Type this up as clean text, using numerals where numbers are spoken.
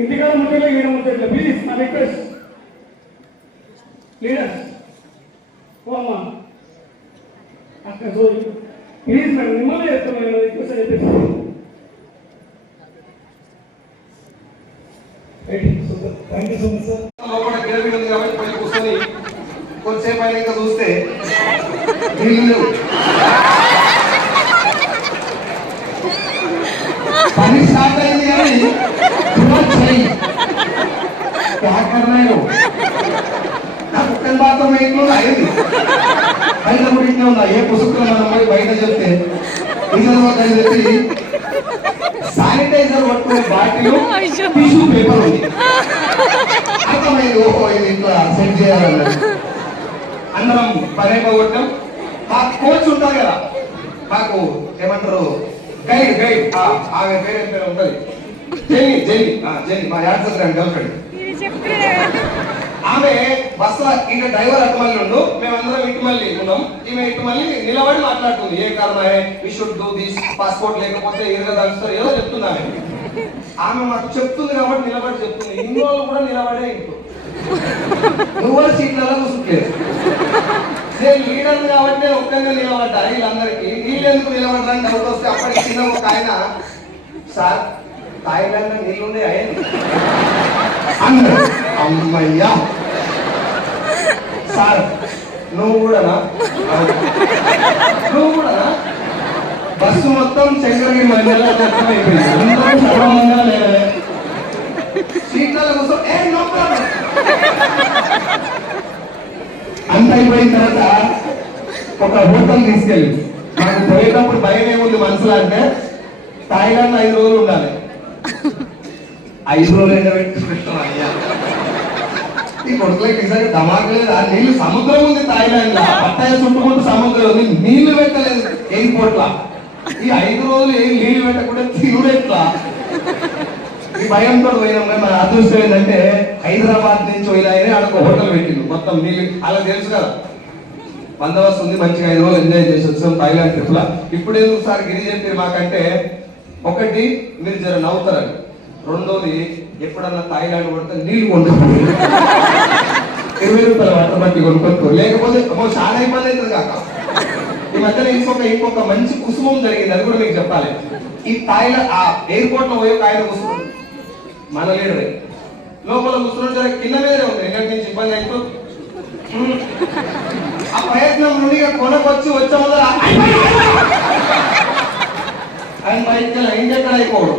ఇంటికాడ ముట్టలే ఈడ ముట్టట్లే ప్లీజ్ నా రిక్వెస్ట్ లీడర్స్ ఓ అమ్మా అక్కడ ప్లీజ్ మేడం మిమ్మల్ని చేస్తాను నేను రిక్వెస్ట్ అని చెప్పేసి thank you so much sir. లోపల గిరబీ ఉంది కాబట్టి పైకి కూర్చొని కొంతసేపు అయినా ఇంకా చూస్తే పని స్టార్ట్ అయింది కానీ నాకు ఒక్క మాత్రం ఇంట్లో అయింది బయట కూడా ఇంట్లో ఉన్నా ఏ పుస్తకం మనం పోయి బయట చెప్తే చెప్పి శానిటైజర్ పట్టుకునే బాటిల్ టిష్యూ పేపర్ ఉంది అర్థమైంది. ఓహో ఇది ఇంట్లో సెట్ చేయాలన్నది అందరం పని పోగొట్టాం. మా కోచ్ ఉంటారు కదా మాకు ఏమంటారు గైడ్ గైడ్ ఆమె పేరు ఏం పేరు ఉంటుంది జెని జెని జెని మా యాడ్సర్ గర్ల్ ఫ్రెండ్ ఆమె బస్సు ఇంకా డ్రైవర్ అటుమల్లి ఉండు మేమందరం ఇటుమల్లి ఉన్నాం. ఈమె ఇటుమల్లి నిలబడి మాట్లాడుతుంది ఏ కారణమే we should do this passport లేకపోతే ఏదో దంచుతారు ఏదో చెప్తుంది ఆమె మాకు చెప్తుంది కాబట్టి నిలబడి చెప్తుంది. ఇన్ని రోజులు కూడా నిలబడే ఇంట్లో నువ్వు సీట్లలో కూర్చుంటలేదు. నేను లీడర్ కాబట్టి నేను ఒక్కనే నిలబడ్డా వీళ్ళందరికీ వీళ్ళెందుకు నిలబడ్డాని డౌట్ వస్తే అప్పటికి చిన్న ఒక ఆయన సార్ థాయిలాండ్ నీళ్ళుండే అయ్యింది అమ్మయ్యా సార్ నువ్వు కూడానా బస్సు మొత్తం చంద్రగిరి మధ్యలో అయిపోయింది లేదా సీట్ల కోసం అంత అయిపోయిన తర్వాత ఒక హోటల్ తీసుకెళ్ళి నాకు పోయేటప్పుడు భయం ఏముంది మనసులో అంటే థాయిలాండ్ 5 రోజులు ఉండాలి. 5 రోజులు ఎండబెట్టుకుంటాం అయ్యా ఈ కొడుకులకి నిజంగా ధమాక లేదు. ఆ నీళ్లు సముద్రం ఉంది థాయిలాండ్ లో పట్టాయ చుట్టుకుంటూ సముద్రం ఉంది నీళ్లు పెట్టలేదు ఎయిర్పోర్ట్ లా. ఈ 5 రోజులు ఏం నీళ్లు పెట్టకుండా తిరుడెట్లా ఈ భయంతో పోయినాం. మన అదృష్టం ఏంటంటే హైదరాబాద్ నుంచి పోయినాయని ఆడొక హోటల్ పెట్టిండు మొత్తం నీళ్ళు అలా తెలుసు కదా బందోబస్తు ఉంది మంచిగా 5 రోజులు ఎంజాయ్ చేసి వచ్చాం థాయిలాండ్ ట్రిప్ లా. ఇప్పుడు ఎందుకు సార్ గిరి చెప్పారు మాకంటే ఒకటి మీరు జర నవ్వుతారని, రెండోది ఎప్పుడన్నా థాయిలాండ్ కొడితే నీళ్లు కొనుక్కోండి 20 రూపాయల వాటర్ కొనుక్కోరు లేకపోతే చాలా ఇబ్బంది అవుతుంది కాక. ఈ మధ్యన ఇంకొక మంచి కుసుమం జరిగింది అది కూడా మీకు చెప్పాలి. ఈ థాయిలాండ్ ఆ ఎయిర్పోర్ట్ లో పోయి ఆయన కూర్చున్నాడు మన లీడరే లోపల కూర్చున్నాడు సరే కింద మీదే ఉంది ఎక్కడి నుంచి ఇబ్బంది అయిపో ఆ ప్రయత్నం నుండి కొనకొచ్చి వచ్చే ముందర ఆయన బయటకు ఇంకెక్కడ అయిపోవడం